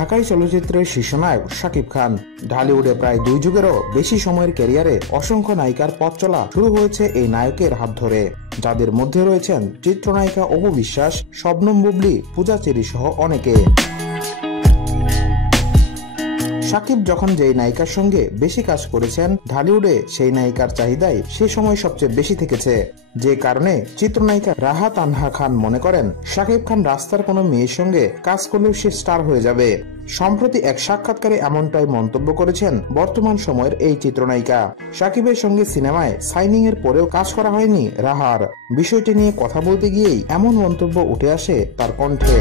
ঢাকাই চলচ্চিত্রের শীর্ষনায়ক শাকিব খান। ঢালিউডে প্রায় 2 যুগেরও বেশি সময়ের ক্যারিয়ারে অসংখ্য নায়িকার পথ চলা শুরু হয়েছে এই নায়কের হাত ধরে, যাদের মধ্যে রয়েছেন চিত্রনায়িকা অপু বিশ্বাস, শবনম বুবলী, পূজা চেরি সহ অনেকে। শাকিব যখন যেই নায়িকার সঙ্গে বেশি কাজ করেছেন, ঢালিউডে সেই নায়িকার চাহিদাই সে সময় সবচেয়ে বেশি থেকেছে, যে কারণে চিত্রনায়িকা রাহা তানহা খান মনে করেন শাকিব খান রাস্তার কোনো মেয়ের সঙ্গে কাজ করলেও সে স্টার হয়ে যাবে। সম্প্রতি এক সাক্ষাৎকারে এমনটাই মন্তব্য করেছেন বর্তমান সময়ের এই চিত্রনায়িকা। শাকিবের সঙ্গে সিনেমায় সাইনিং এর পরেও কাজ করা হয়নি রাহার। বিষয়টি নিয়ে কথা বলতে গিয়েই এমন মন্তব্য উঠে আসে তার কণ্ঠে।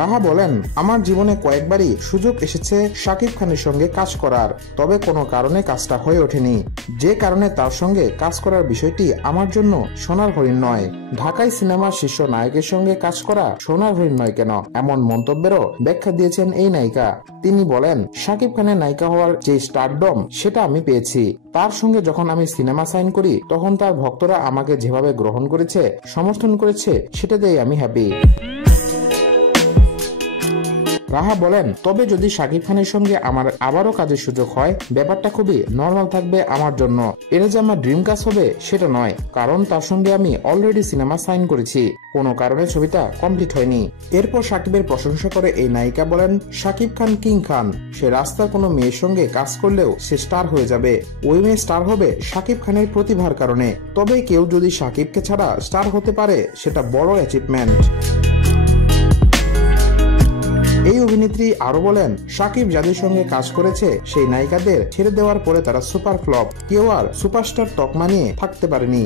রাহা বলেন, আমার জীবনে কয়েকবারই সুযোগ এসেছে শাকিব খানের সঙ্গে কাজ করার, তবে কোনো কারণে কাজটা হয়ে ওঠেনি, যে কারণে তার সঙ্গে কাজ করার বিষয়টি আমার জন্য সোনার হরিণ নয়। ঢাকাই সিনেমার শীর্ষ নায়কের সঙ্গে কাজ করা সোনার হরিণ নয় কেন, এমন মন্তব্যেরও ব্যাখ্যা দিয়েছেন এই নায়িকা। তিনি বলেন, শাকিব খানের নায়িকা হওয়ার যে স্টারডম সেটা আমি পেয়েছি। তার সঙ্গে যখন আমি সিনেমা সাইন করি তখন তার ভক্তরা আমাকে যেভাবে গ্রহণ করেছে, সমর্থন করেছে, সেটাতেই আমি হ্যাপি। রাহা বলেন, তবে যদি শাকিব খানের সঙ্গে আমার আবারও কাজের সুযোগ হয়, ব্যাপারটা খুবই নর্মাল থাকবে আমার জন্য। এটা যে আমার ড্রিম কাজ হবে সেটা নয়, কারণ তার সঙ্গে আমি অলরেডি সিনেমা সাইন করেছি, কোনো কারণে ছবিটা কমপ্লিট হয়নি। এরপর শাকিবের প্রশংসা করে এই নায়িকা বলেন, শাকিব খান কিং খান, সে রাস্তার কোনো মেয়ের সঙ্গে কাজ করলেও সে স্টার হয়ে যাবে। ওই মেয়ে স্টার হবে শাকিব খানের প্রতিভার কারণে, তবে কেউ যদি শাকিবকে ছাড়া স্টার হতে পারে সেটা বড় অ্যাচিভমেন্ট। এই অভিনেত্রী আরো বলেন, শাকিব যাদের সঙ্গে কাজ করেছে সেই নায়িকাদের ছেড়ে দেওয়ার পরে তারা সুপার ফ্লপ, কেউ আর সুপারস্টার তকমা নিয়ে থাকতে পারেনি।